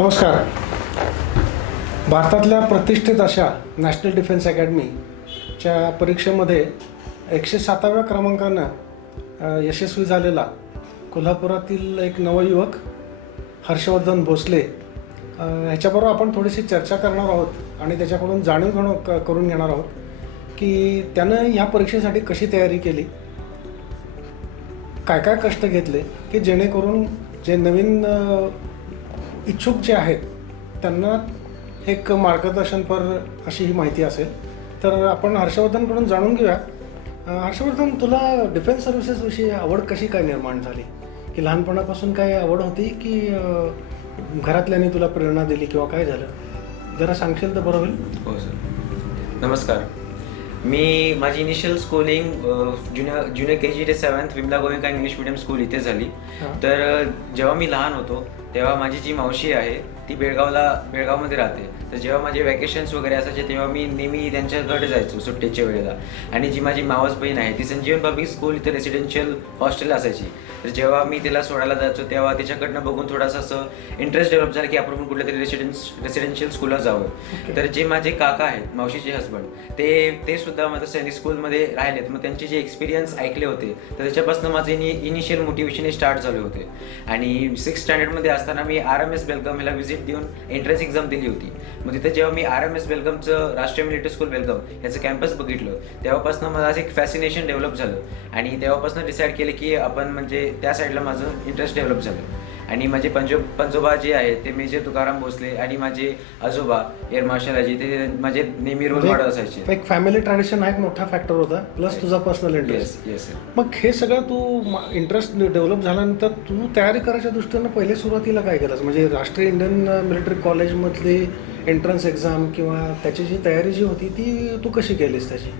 नमस्कार. भारतातल्या प्रतिष्ठित अशा नॅशनल डिफेन्स अकॅडमीच्या परीक्षेमध्ये 107व्या क्रमांकानं यशस्वी झालेला कोल्हापुरातील एक नवयुवक हर्षवर्धन भोसले ह्याच्याबरोबर आपण थोडीशी चर्चा करणार आहोत आणि त्याच्याकडून जाणीव करून घेणार आहोत की त्यानं ह्या परीक्षेसाठी कशी तयारी केली, काय काय कष्ट घेतले की जेणेकरून जे नवीन इच्छुक जे आहेत त्यांना एक मार्गदर्शनपर अशी ही माहिती असेल. तर आपण हर्षवर्धनकडून जाणून घेऊया. हर्षवर्धन, तुला डिफेन्स सर्व्हिसेसविषयी आवड कशी काय निर्माण झाली? की लहानपणापासून काय आवड होती की घरातल्याने तुला प्रेरणा दिली किंवा काय झालं? जरा सांगशील तर बरं होईल. हो सर, नमस्कार. माझी इनिशियल स्कूलिंग ज्युनियर KG ते 7th Vimala Goenka English medium school इथे झाली. तर जेव्हा मी लहान होतो तेव्हा माझी जी मावशी आहे ती बेळगावमध्ये राहते. तर जेव्हा माझे वॅकेशन्स वगैरे असायचे तेव्हा मी नेहमी त्यांच्याकडे जायचो सुट्टीच्या वेळेला. आणि जी माझी मावस बहीण आहे ती संजीवन पब्लिक स्कूल इथे रेसिडेन्शियल हॉस्टेल असायची. तर जेव्हा मी तिला सोडायला जायचो तेव्हा तिच्याकडनं बघून थोडासा असं इंटरेस्ट डेव्हलप झाला की आपण कुठल्या तरी रेसिडेन्शियल स्कूलला जावं. तर जे माझे काका आहेत, मावशीचे हसबंड, ते सुद्धा माझं सैनिक स्कूलमध्ये राहिलेत. मग त्यांचे जे एक्सपिरियन्स ऐकले होते तर त्याच्यापासून माझे इनिशियल मोटिवेशन स्टार्ट झाले होते. आणि 6th स्टँडर्डमध्ये असताना मी RMS बेलगाम ह्याला व्हिजिट देऊन एंट्रन्स एक्झाम दिली होती. मग तिथे जेव्हा मी RMS बेलगामचं राष्ट्रीय मिलिटरी स्कूल बेलगाम याचं कॅम्पस बघितलं तेव्हापासून मला असं एक फॅसिनेशन डेव्हलप झालं. आणि तेव्हापासून डिसाईड केलं की आपण म्हणजे त्या साईडला माझं इंटरेस्ट डेव्हलप झालं. आणि माझे पंजोबा जे आहेत ते मेजर तुकाराम भोसले आणि माझे आजोबा एअर मार्शल अजय, ते माझे नेहमी रोल मॉडेल असायचे. एक फॅमिली ट्रॅडिशन हा एक मोठा फॅक्टर होता, प्लस तुझा पर्सनल इंटरेस्ट. येस. मग हे सगळं तू इंटरेस्ट डेव्हलप झाल्यानंतर तू तयारी करायच्या दृष्टीनं पहिले सुरुवातीला काय केलंस? म्हणजे राष्ट्रीय इंडियन मिलिटरी कॉलेजमधली एंट्रन्स एक्झाम किंवा त्याची जी तयारी जी होती ती तू कशी केलीस त्याची?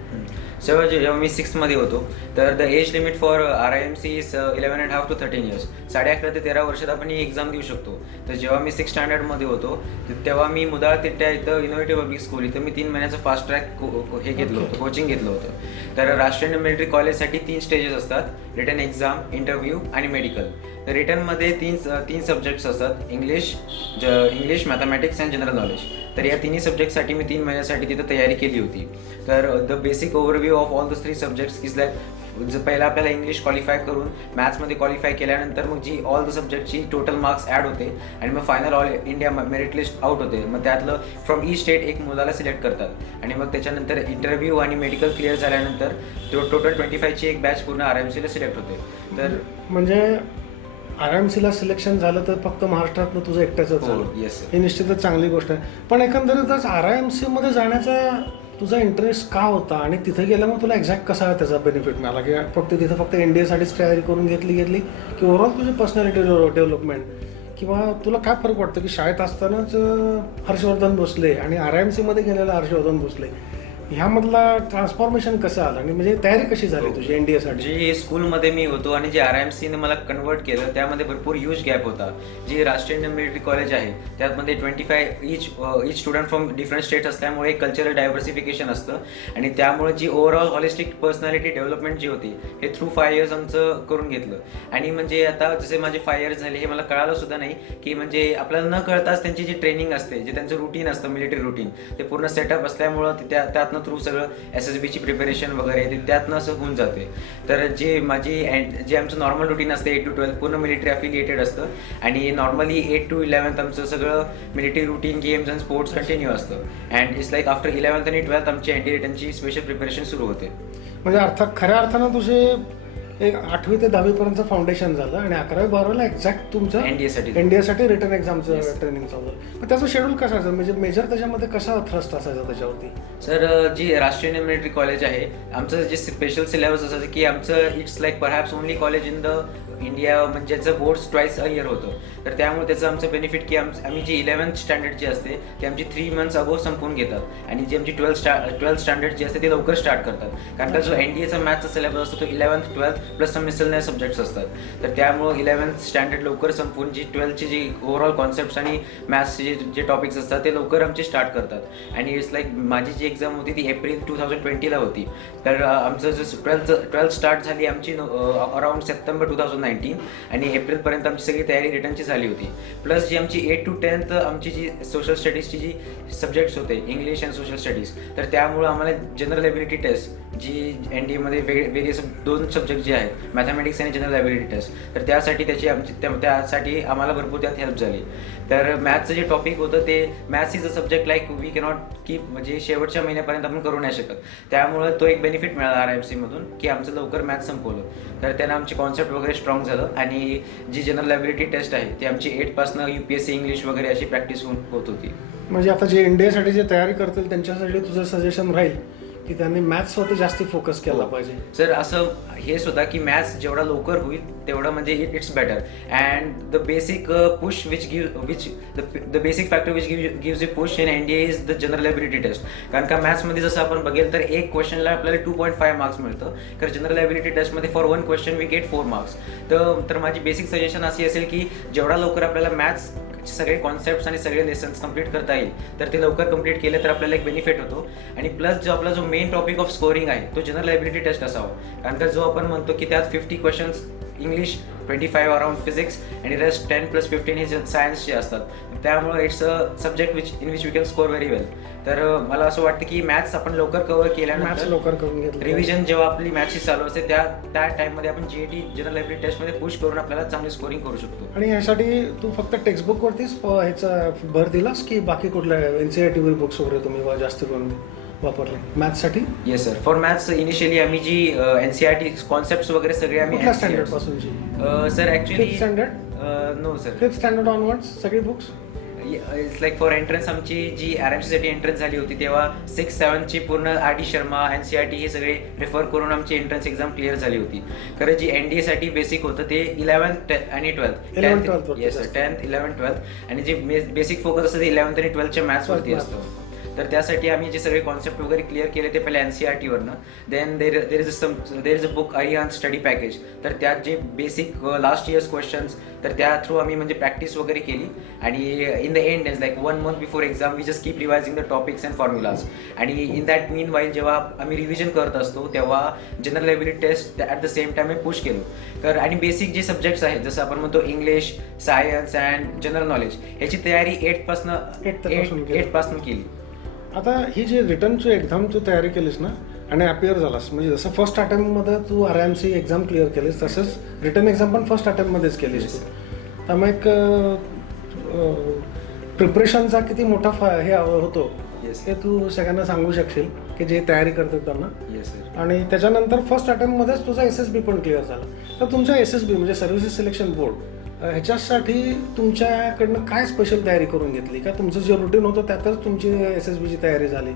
सर, जेव्हा मी 6th मध्ये होतो तर the age limit for RIMC is 11.5 to 13 years. 11.5 ते 13 वर्षात आपण ही एक्झाम देऊ शकतो. तर जेव्हा मी 6th स्टँडर्डमध्ये होतो तेव्हा मी मुदाळ तिट्या इथं इनोव्हेटिव्ह पब्लिक स्कूल इथं मी 3 महिन्याचं फास्ट ट्रॅक हे घेतलं होतं, कोचिंग घेतलं होतं. तर राष्ट्रीय मिलिटरी कॉलेजसाठी 3 स्टेजेस असतात: रिटन एक्झाम, इंटरव्ह्यू आणि मेडिकल. तर रिटनमध्ये तीन सब्जेक्ट्स असतात: English, mathematics and general knowledge. तर या तिन्ही सब्जेक्टसाठी मी 3 महिन्यासाठी तिथं तयारी केली होती. तर the basic overview of all the 3 subjects is like पहिला आपल्याला इंग्लिश क्वालिफाय करून मॅथ्समध्ये क्वालिफाय केल्यानंतर मग जी ऑल द सब्जेक्टची टोटल मार्क्स ॲड होते आणि मग final all India merit list out होते. मग त्यातलं फ्रॉम ईच स्टेट एक मुलाला सिलेक्ट करतात आणि मग त्याच्यानंतर इंटरव्ह्यू आणि मेडिकल क्लिअर झाल्यानंतर टोटल 25ची एक बॅच पूर्ण RIMCला सिलेक्ट होते. तर म्हणजे RIMCला सिलेक्शन झालं तर फक्त महाराष्ट्रातनं तुझं एकट्याचंच झालं. येस. ही निश्चितच चांगली गोष्ट आहे. पण एकंदरीतच RIMCमध्ये जाण्याचा तुझा इंटरेस्ट का होता आणि तिथे गेल्यामुळे तुला एक्झॅक्ट कसा त्याचा बेनिफिट मिळाला? की फक्त NDAसाठीच तयारी करून घेतली की ओव्हरऑल तुझी पर्सनॅलिटी डेव्हलपमेंट किंवा तुला काय फरक वाटतं की शाळेत असतानाच हर्षवर्धन भोसले आणि RIMCमध्ये गेलेला हर्षवर्धन भोसले ह्यामधला ट्रान्सफॉर्मेशन कसं आलं आणि म्हणजे तयारी कशी झाली तुझी NDAसाठी? जी स्कूलमध्ये मी होतो आणि जे RIMCने मला कन्वर्ट केलं त्यामध्ये भरपूर ह्यूज गॅप होता. जी राष्ट्रीय इंडियन मिलिटरी कॉलेज आहे त्यामध्ये 25 इच स्टुडंट फ्रॉम डिफरंट स्टेट्स असल्यामुळे कल्चरल डायव्हर्सिफिकेशन असतं आणि त्यामुळे जी ओव्हरऑल हॉलिस्टिक पर्सनॅलिटी डेव्हलपमेंट जी होती हे थ्रू 5 years आमचं करून घेतलं. आणि म्हणजे आता जसे माझे 5 years झाले हे मला कळालं सुद्धा नाही की म्हणजे आपल्याला न कळताच त्यांची जी ट्रेनिंग असते, जे त्यांचं रुटीन असतं मिलिटरी रुटीन, ते पूर्ण सेटअप असल्यामुळं त्यातनं थ्रू सगळं SSBची प्रिपरेशन वगैरे ते त्यातनं असं होऊन जाते. तर जे आमचं नॉर्मल रुटीन असतं 8 to 12 पूर्ण मिलिटरी अफिलिएटेड असतं आणि नॉर्मली 8 to 11th आमचं सगळं military routine, games and sports continue असतं. And it's like after 11th आणि 12th आमची NDA रिटनची स्पेशल प्रिपरेशन सुरू होते. म्हणजे खऱ्या अर्थानं तुझे एक 8वी ते 10वी पर्यंत फाउंडेशन झालं आणि 11वी 12वीला एक्झॅक्ट तुमचं NDAसाठी रिटर्न एक्झामचं ट्रेनिंग चालू झालं. मग त्याचं शेड्यूल कसं असायचं? म्हणजे मेजर त्याच्यामध्ये कसा थ्रस्ट असायचा त्याच्यावरती? सर, जी राष्ट्रीय इंडियन मिलिटरी कॉलेज आहे आमचं जे स्पेशल सिलेबस असायचं की आमचं it's like perhaps only college in the India, म्हणजे याचं बोर्ड्स ट्वाईस अ इयर होतं. तर त्यामुळे त्याचं आमचं बेनिफिट की आम्ही जी 11th स्टँडर्ड जी असते ती आमची 3 months अगो संपवून घेतात आणि जी आमची 12th स्टँडर्ड जी असते ती लवकर स्टार्ट करतात. कारण का जो NDAचा मॅथचा सिलेबस असतो तो 11th 12th प्लस सम मिसलनेस सब्जेक्ट्स असतात. तर त्यामुळं 11th स्टँडर्ड लवकर संपवून जी 12thची जी ओव्हरऑल कॉन्सेप्ट्स आणि मॅथ्सचे जे टॉपिक्स असतात ते लवकर आमचे स्टार्ट करतात. आणि इट्स लाईक माझी जी एक्झाम होती ती एप्रिल 2020ला होती. तर आमचं जो 12th स्टार्ट झाली आमची अराउंड सप्टेंबर 2019 2019 आणि एप्रिलपर्यंत आमची सगळी तयारी रिटर्नची झाली होती. प्लस जी आमची 8 to 10th आमची जी सोशल स्टडीजची जी सब्जेक्ट्स होते इंग्लिश अँड सोशल स्टडीज, तर त्यामुळं आम्हाला जनरल एबिलिटी टेस्ट जी NDAमध्ये वेरियस 2 सब्जेक्ट जे आहेत मॅथमॅटिक्स आणि जनरल एबिलिटी टेस्ट, तर त्यासाठी त्यासाठी आम्हाला भरपूर त्यात हेल्प झाली. तर मॅथ्सचं जे टॉपिक होतं ते maths is a subject like we cannot keep, म्हणजे शेवटच्या महिन्यापर्यंत आपण करू नाही शकत. त्यामुळं तो एक बेनिफिट मिळाला RIMC मधून की आमचं लवकर मॅथ्स संपवलं. तर त्यानं आमची कॉन्सेप्ट वगैरे स्ट्रॉंग झालं आणि जी जनरल एबिलिटी टेस्ट आहे ती आमची 8 पासनं UPSC इंग्लिश वगैरे अशी प्रॅक्टिस होत होती. म्हणजे आता जे NDAसाठी जे तयारी करतील त्यांच्यासाठी तुझं सजेशन राहील की त्यांनी मॅथ्सवरती जास्ती फोकस केला पाहिजे. सर असं हेच होता की मॅथ्स जेवढा लवकर होईल तेवढं म्हणजे it's better. And the basic push the basic factor which gives a push in NDA is the general ability test. कारण का मॅथ्समध्ये जसं आपण बघेल तर एक क्वेश्चनला आपल्याला 2.5 मार्क्स मिळतं, कारण जनरल एबिलिटी टेस्टमध्ये for 1 question we get 4 marks. तर माझी बेसिक सजेशन अशी असेल की जेवढा लवकर आपल्याला मॅथ्स सगळे कॉन्सेप्ट्स आणि सगळे लेसन्स कंप्लीट करता येईल तर ते लवकर कंप्लीट केले तर आपल्याला एक बेनिफिट होतो. आणि प्लस आपला जो मेन टॉपिक ऑफ स्कोरिंग आहे तो जनरल एबिलिटी टेस्ट असावा, कारण का जो आपण म्हणतो की त्यात 50 क्वेश्चन्स इंग्लिश, 25 अराउंड फिजिक्स आणि रेस्ट 10+15 हे सायन्सचे असतात. त्यामुळे it's a subject in which we can score very well. तर मला असं वाटतं की मॅथ्स आपण लवकर कव्हर केल्यानंतर लवकर करून घेतलं रिव्हिजन जेव्हा आपली मॅथ्सची चालू असते त्या टाइममध्ये आपण GAT जनरल एबिलिटी टेस्टमध्ये पुश करून आपल्याला चांगली स्कोरिंग करू शकतो. आणि यासाठी तू फक्त टेक्स्टबुकवरतीच ह्याचा भर दिलास की बाकी कुठल्या NCERT बुक्स वगैरे तुम्ही जास्त करून वापरले मॅथ्ससाठी? Yes sir, for maths initially आम्ही जी NCERT कॉन्सेप्ट्स वगैरे सगळे आम्ही कुठल्या स्टँडर्ड पासूनची? Sir actually 5th standard? No sir, 5th standard onwards सगळी books? It's like for entrance आमची जी RIMCसाठी एंट्रन्स झाली होती तेव्हा 6-7ची पूर्ण RD शर्मा NCERT हे सगळे रेफर करून आमची एंट्रन्स एक्झाम क्लिअर झाली होती. कारण जी NDA साठी बेसिक होतं ते 11th आणि 12th. Yes sir, 10th, 11th, 12th आणि जे बेसिक फोकस असतं ते 11th आणि 12thच्या मॅथ्सवरती असतं. तर त्यासाठी आम्ही जे सगळे कॉन्सेप्ट वगैरे क्लिअर केले ते पहिले NCERTवरनं. Then there is a book Arihant study package. तर त्यात जे बेसिक लास्ट इयर्स क्वेश्चन्स तर त्या थ्रू आम्ही म्हणजे प्रॅक्टिस वगैरे केली आणि in the end is like 1 month before exam we just keep revising the topics and formulas. आणि इन दॅट मीन वाईल जेव्हा आम्ही रिव्हिजन करत असतो तेव्हा general ability test at the same time आम्ही पुश केलो. तर आणि बेसिक जे सब्जेक्ट्स आहेत जसं आपण म्हणतो English, science and general knowledge ह्याची तयारी 8 पासनं केली. आता ही जी रिटर्नची एक्झाम तू तयारी केलीस ना आणि अपियर झालास, म्हणजे जसं फर्स्ट अटेम्प्टमध्ये तू RIMC एक्झाम क्लिअर केलीस तसंच रिटर्न एक्झाम पण फर्स्ट अटेम्प्टमध्येच केलीस तू. त्यामुळे एक प्रिपरेशनचा किती मोठा हे होतो हे तू सगळ्यांना सांगू शकशील की जे तयारी करतात त्यांना. Yes sir. आणि त्याच्यानंतर फर्स्ट अटेम्प्टमध्येच तुझा SSB पण क्लिअर झाला. तर तुमचा SSB म्हणजे सर्व्हिसेस सिलेक्शन बोर्ड ह्याच्यासाठी तुमच्याकडनं काय स्पेशल तयारी करून घेतली का तुमचं जे रुटीन होतं त्यातच तुमची SSBची तयारी झाली?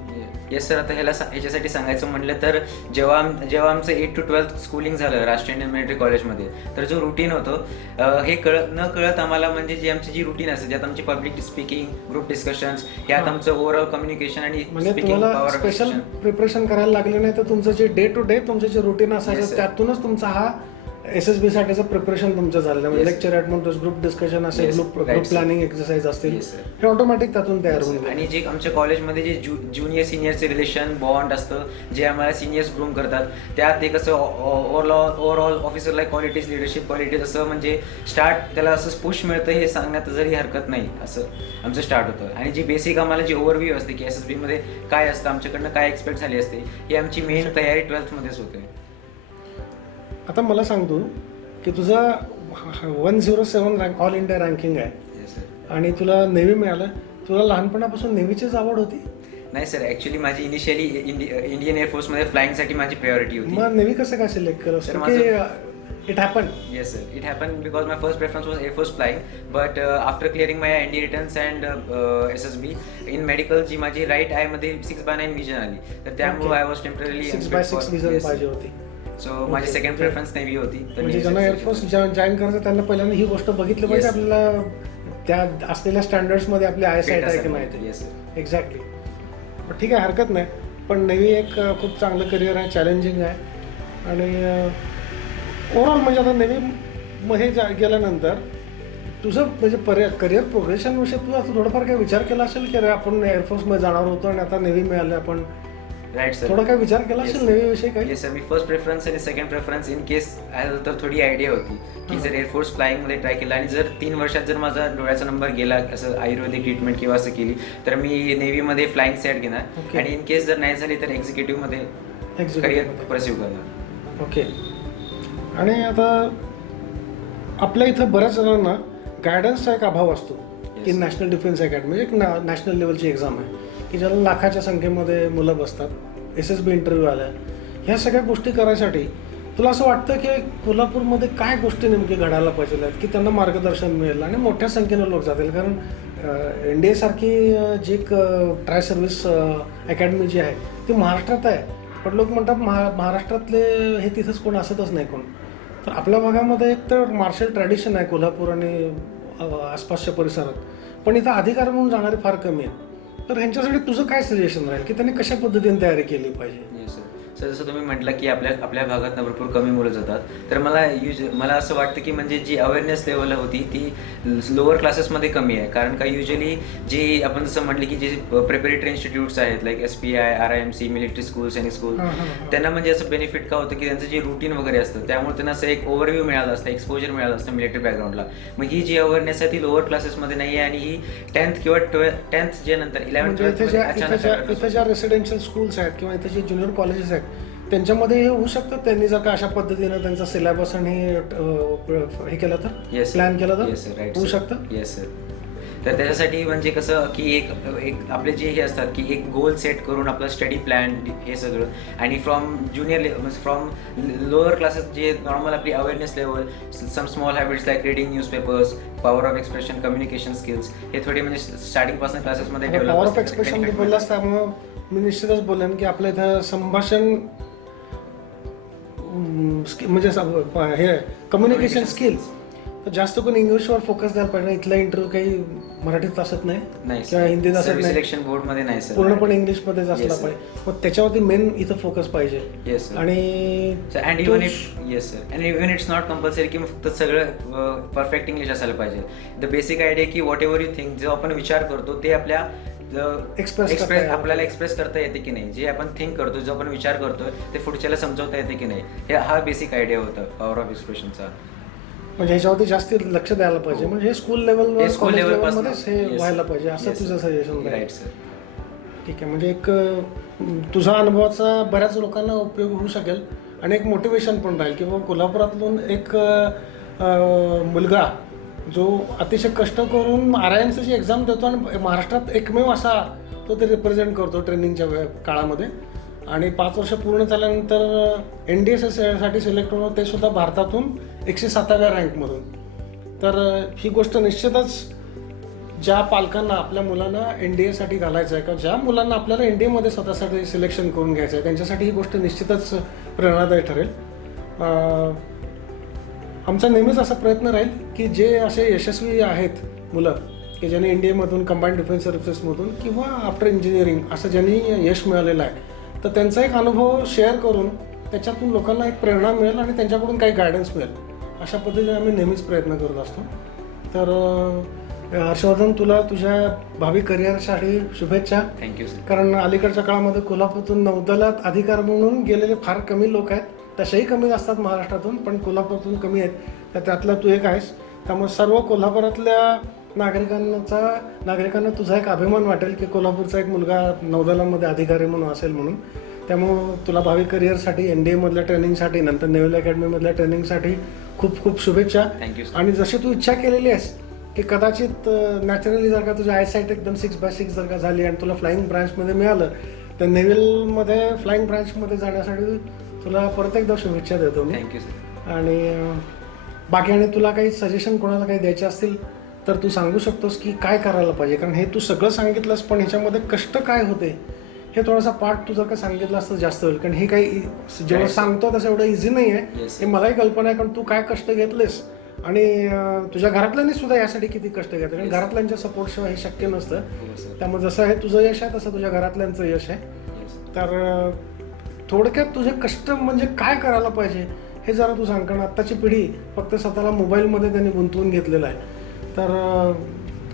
येस सर, आता ह्याच्यासाठी सांगायचं म्हटलं तर जेव्हा आमचं 8 to 12th स्कूलिंग झालं राष्ट्रीय इंडियन मिलिटरी कॉलेजमध्ये तर जो रुटीन होतं हे न कळत आम्हाला म्हणजे जी आमची जी रुटीन असते ज्यात आमची पब्लिक स्पीकिंग, ग्रुप डिस्कशन्स यात आमचं ओव्हरऑल कम्युनिकेशन आणि म्हणजे स्पीकिंग तुम्हाला स्पेशल प्रिपरेशन करायला लागले नाही तर तुमचं जे डे टू डे तुमचं जे रुटीन असायचं त्यातूनच तुमचा हा SSB साठीचं प्रिपरेशन तुमचं झालं. म्हणजे लेक्चर ॲटमॉन्टर्स, ग्रुप डिस्कशन असेल, ग्रुप प्लॅनिंग एक्सरसाइज असतील हे ऑटोमॅटिक त्यातून तयार होईल. आणि जे आमच्या कॉलेजमध्ये जे ज्युनियर सिनियरचे रिलेशन बॉन्ड असतं जे आम्हाला सिनियर्स ग्रूम करतात त्यात ते कसं overall officer like qualities, leadership qualities असं म्हणजे स्टार्ट त्याला असं पुश मिळतं हे सांगण्यात जरी हरकत नाही असं आमचं स्टार्ट होतं. आणि जी बेसिक आम्हाला जी ओव्हरव्ह्यू असते की SSB मध्ये काय असतं, आमच्याकडनं काय एक्सपेक्ट झाली असते ही आमची मेन तयारी 12th मध्येच होते. आता मला सांग तू की तुझा 107 रँक ऑल इंडिया रँकिंग आहे आणि तुला नेव्ही मिळालं. तुला लहानपणापासून नेव्हीचीच आवड होती? नाही सर, ॲक्च्युली माझी इनिशियली इंडियन एअरफोर्समध्ये फ्लाईंगसाठी माझी प्रायोरिटी होती. मग नेव्ही कसं काय सिलेक्ट केलं? It happened. Yes sir, it happened because my first preference was Air Force flying, but after clearing my ND returns and SSB in medical जी माझी right I मध्ये 6/9 vision आली तर त्यामुळे आय वॉज टेम्पररी 6/6 विजन पाहिजे होती. So माझी second preference navy होती. म्हणजे ज्यांना एअरफोर्स जॉईन करायचं त्यांना पहिल्यांदा ही गोष्ट बघितली पाहिजे आपल्याला त्या असलेल्या स्टँडर्ड्समध्ये आपली आयसाईट आहे की नाही. एक्झॅक्टली. पण ठीक आहे, हरकत नाही. पण नेव्ही एक खूप चांगलं करिअर आहे, चॅलेंजिंग आहे आणि ओव्हरऑल म्हणजे आता नेव्ही मग हे गेल्यानंतर तुझं म्हणजे करिअर प्रोग्रेशनविषयी तुला थोडंफार काही विचार केला असेल की अरे आपण एअरफोर्समध्ये जाणार होतो आणि आता नेव्ही मिळालं आपण राईट सर. थोडा काय विचार केला असेल नेव्हीविषयी काही? येस सर, मी फर्स्ट प्रेफरन्स आणि सेकंड प्रेफरन्स इन केस आहे तर थोडी आयडिया होती की जर एअरफोर्स फ्लाईंगमध्ये ट्राय केलं आणि जर 3 वर्षात जर माझा डोळ्याचा नंबर गेला असं आयुर्वेदिक ट्रीटमेंट किंवा असं केली तर मी नेव्हीमध्ये फ्लाईंग सेट घेणार आणि इन केस जर नाही झाली तर एक्झिक्युटिव्हमध्ये करिअर परस्यू करणार. ओके. आणि आता आपल्या इथं बऱ्याच जणांना गायडन्सचा एक अभाव असतो की नॅशनल डिफेन्स अकॅडमी एक नॅशनल लेवलची एक्झाम आहे की ज्याला लाखाच्या संख्येमध्ये मुलं बसतात, SSB इंटरव्ह्यू आल्या, ह्या सगळ्या गोष्टी करायसाठी तुला असं वाटतं की कोल्हापूरमध्ये काय गोष्टी नेमकी घडायला पाहिजे आहेत की त्यांना मार्गदर्शन मिळेल आणि मोठ्या संख्येनं लोक जातील? कारण NDA सारखी जी एक ट्राय सर्व्हिस अकॅडमी जी आहे ती महाराष्ट्रात आहे, पण लोक म्हणतात महाराष्ट्रातले हे तिथंच कोण असतच नाही कोण. तर आपल्या भागामध्ये एक तर मार्शल ट्रॅडिशन आहे कोल्हापूर आणि आसपासच्या परिसरात, पण इथं अधिकार म्हणून जाणारे फार कमी आहेत. तर ह्यांच्यासाठी तुझं काय सजेशन राहील की त्यांनी कशा पद्धतीने तयारी केली पाहिजे? येस सर, जसं तुम्ही म्हटलं की आपल्या भागात भरपूर कमी मुलं जातात, तर मला असं वाटतं की म्हणजे जी अवेअरनेस लेवल होती ती लोअर क्लासेसमध्ये कमी आहे. कारण का युजली जी आपण जसं म्हटलं की जे प्रिपरेटरी इन्स्टिट्यूट्स आहेत like SPI, RIMC, military school, सैनिक स्कूल, त्यांना म्हणजे असं बेनिफिट का होतं की त्यांचं जे रुटीन वगैरे असतं त्यामुळे त्यांना असं एक ओव्हरव्ह्यू मिळालं असतं, एक्सपोजर मिळालं असतं मिलिटरी बॅकग्राऊंडला. मग ही जी अवेअरनेस आहे ती लोअर क्लासेसमध्ये नाही आहे आणि ही 10th किंवा 10th जे नंतर 11th इथं ज्या रेसिडेन्शियल स्कूल्स आहेत किंवा इथे जे ज्युनियर कॉलेजेस आहेत त्यांच्यामध्ये हे होऊ शकतं त्यांनी जर का अशा पद्धतीनं त्यांचा सिलेबस आणि हे केलं तर प्लॅन केलं तर होऊ शकतं. Yes sir. तर त्याच्यासाठी म्हणजे कसं की एक आपले जे हे असतात की एक गोल सेट करून आपलं स्टडी प्लॅन हे सगळं आणि फ्रॉम फ्रॉम लोअर क्लासेस जे नॉर्मल आपली awareness level, some small habits like reading newspapers, power of expression, communication skills हे थोडे म्हणजे स्टार्टिंगपासून क्लासेसमध्ये डेव्हलप. पॉवर ऑफ एक्सप्रेशन बोललास त्यामुळं मी निश्चितच बोलेन की आपल्या इथं संभाषण म्हणजे हे कम्युनिकेशन स्किल्स जास्त करून इंग्लिशवर फोकस द्यायला पाहिजे. इथला इंटरव्ह्यू काही मराठीत असत नाही किंवा हिंदीत असत नाही, सिलेक्शन बोर्डमध्ये नाही सर, पूर्णपणे इंग्लिशमध्येच असला पाहिजे. मग त्याच्यावरती मेन इथं फोकस पाहिजे. येस आणि इव्हन इट्स नॉट कंपल्सरी की फक्त सगळं परफेक्ट इंग्लिश असायला पाहिजे. द बेसिक आयडिया की व्हॉट एव्हर यू थिंक, जो आपण विचार करतो ते आपल्या आपल्याला एक्सप्रेस करता येते की नाही, जे आपण थिंक करतो, जो आपण विचार करतोय ते पुढच्याला समजवता येते की नाही, हा बेसिक आयडिया होता पॉवर ऑफ एक्सप्रेशनचा. म्हणजे ह्याच्यावरती जास्त लक्ष द्यायला पाहिजे. म्हणजे स्कूल लेवलवर लेवलमध्येच हे व्हायला पाहिजे असं तुझं सजेशन. Right sir. ठीक आहे. म्हणजे एक तुझा अनुभवाचा बऱ्याच लोकांना उपयोग होऊ शकेल आणि एक मोटिवेशन पण राहील की बाबा कोल्हापुरातून एक मुलगा जो अतिशय कष्ट करून RIMCची एक्झाम देतो आणि महाराष्ट्रात एकमेव असा तो ते रिप्रेझेंट करतो ट्रेनिंगच्या काळामध्ये आणि 5 वर्ष पूर्ण झाल्यानंतर NDA साठी सिलेक्ट होणं, ते सुद्धा भारतातून 107व्या रँकमधून. तर ही गोष्ट निश्चितच ज्या पालकांना आपल्या मुलांना NDA साठी घालायचं आहे किंवा ज्या मुलांना आपल्याला NDAमध्ये स्वतःसाठी सिलेक्शन करून घ्यायचं आहे त्यांच्यासाठी ही गोष्ट निश्चितच प्रेरणादायी ठरेल. आमचा नेहमीच असा प्रयत्न राहील की जे असे यशस्वी आहेत मुलं की ज्यांनी NDAमधून, कंबाईंड डिफेन्स सर्व्हिसेसमधून किंवा आफ्टर इंजिनिअरिंग असं ज्यांनी यश मिळालेलं आहे, तर त्यांचा एक अनुभव शेअर करून त्याच्यातून लोकांना एक प्रेरणा मिळेल आणि त्यांच्याकडून काही गायडन्स मिळेल अशा पद्धतीने आम्ही नेहमीच प्रयत्न करत असतो. तर हर्षवर्धन, तुला तुझ्या भावी करिअरसाठी शुभेच्छा. Thank you sir. कारण अलीकडच्या काळामध्ये कोल्हापूरतून नौदलात अधिकार म्हणून गेलेले फार कमी लोक आहेत. तसेही कमी असतात महाराष्ट्रातून, पण कोल्हापूरातून कमी आहेत. तर त्यातला तू एक आहेस. त्यामुळे सर्व कोल्हापुरातल्या नागरिकांना तुझा एक अभिमान वाटेल की कोल्हापूरचा एक मुलगा नौदलामध्ये अधिकारी म्हणून असेल म्हणून. त्यामुळं तुला भावी करिअरसाठी, NDAमधल्या ट्रेनिंगसाठी, नंतर नेव्हल अकॅडमीमधल्या ट्रेनिंगसाठी खूप खूप शुभेच्छा. थँक्यू. आणि जशी तू इच्छा केलेली आहेस की कदाचित नॅचरली जर का तुझ्या आयसाईट एकदम 6x6 जर का झाली आणि तुला फ्लाईंग ब्रांचमध्ये मिळालं तर नेव्हलमध्ये फ्लाईंग ब्रांचमध्ये जाण्यासाठी तुला परत एकदा शुभेच्छा देतो मी. Thank you sir. आणि बाकी आणि तुला काही सजेशन कोणाला काही द्यायचे असतील तर तू सांगू शकतोस की काय करायला पाहिजे. कारण हे तू सगळं सांगितलंस, पण ह्याच्यामध्ये कष्ट काय होते हे थोडासा पार्ट तू जर का सांगितलं असतं जास्त होईल. कारण हे काही जेव्हा सांगतो तसं एवढं इझी नाही आहे. हे मलाही कल्पना आहे, कारण तू काय कष्ट घेतलेस आणि तुझ्या घरातल्यांनी सुद्धा यासाठी किती कष्ट घेतले. कारण घरातल्यांच्या सपोर्टशिवाय हे शक्य नसतं. त्यामुळे जसं आहे तुझं यश आहे तसं तुझ्या घरातल्यांचं यश आहे. तर थोडक्यात तुझे कष्ट म्हणजे काय करायला पाहिजे हे जरा तू सांग. कारण आत्ताची पिढी फक्त स्वतःला मोबाईलमध्ये त्यांनी गुंतवून घेतलेलं आहे. तर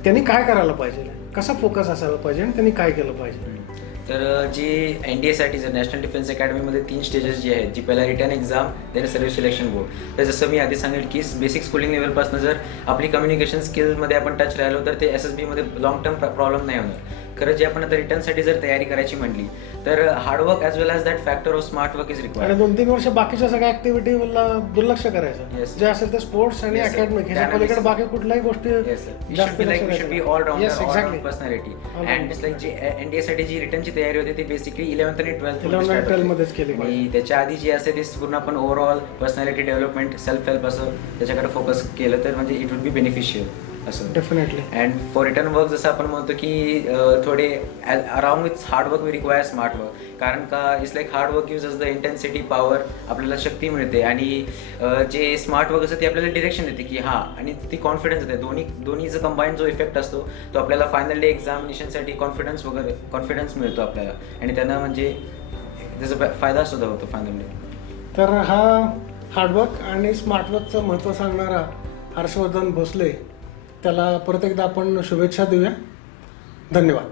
त्यांनी काय करायला पाहिजे, कसा फोकस असायला पाहिजे आणि त्यांनी काय केलं पाहिजे. तर जी NDAसाठी जर नॅशनल डिफेन्स अकॅडमीमध्ये 3 स्टेजेस जे आहेत, जी पहिला written exam, then service selection board. तर जसं मी आधी सांगेल की बेसिक स्कूलिंग लेवलपासून जर आपली कम्युनिकेशन स्किलमध्ये आपण टच राहिलो तर ते SSBमध्ये लॉंग टर्म प्रॉब्लेम नाही होणार. खरं जे आपण आता रिटर्नसाठी जर तयारी करायची म्हणली तर hard work as well as that factor of smart work is आणि रिक्वायर्ड. 2-3 वर्ष बाकीच्या सगळ्या ऍक्टिव्हिटीला दुर्लक्ष करायचं. Yes. जे असेल ते स्पोर्ट्स आणि Yes, sir. अकॅडमिक ह्याच्या त्यानंतर- पलीकडे बाकी कुठल्याही गोष्टी Yes, sir. You should be like, you should be all rounder personality. And it's like G NDA साठी जी रिटर्नची तयारी होती ती बेसिकली 11th आणि 12th 12 मध्येच केली आणि पाहिजे. त्याच्या आधी जी असते ती पूर्ण आपण overall personality development, self help असं त्याच्याकडे फोकस केलं तर म्हणजे इट वुड बी बेनिफिशियल असं. Definitely. And for written work जसं आपण म्हणतो की थोडे around with hard work we require smart work. कारण का it's like hard work use the intensity power, आपल्याला शक्ती मिळते आणि जे स्मार्ट वर्क असतं ते आपल्याला डिरेक्शन देते की हां, आणि ती कॉन्फिडन्स देते. दोन्हीचा कंबाईन जो इफेक्ट असतो तो आपल्याला फायनल डे एक्झामिनेशनसाठी कॉन्फिडन्स मिळतो आपल्याला आणि त्यांना म्हणजे त्याचा फायदा सुद्धा होतो फायनल डे. तर हा हार्डवर्क आणि स्मार्टवर्कचं महत्त्व सांगणारा हर्षवर्धन भोसले, त्याला परत एकदा आपण शुभेच्छा देऊया. धन्यवाद.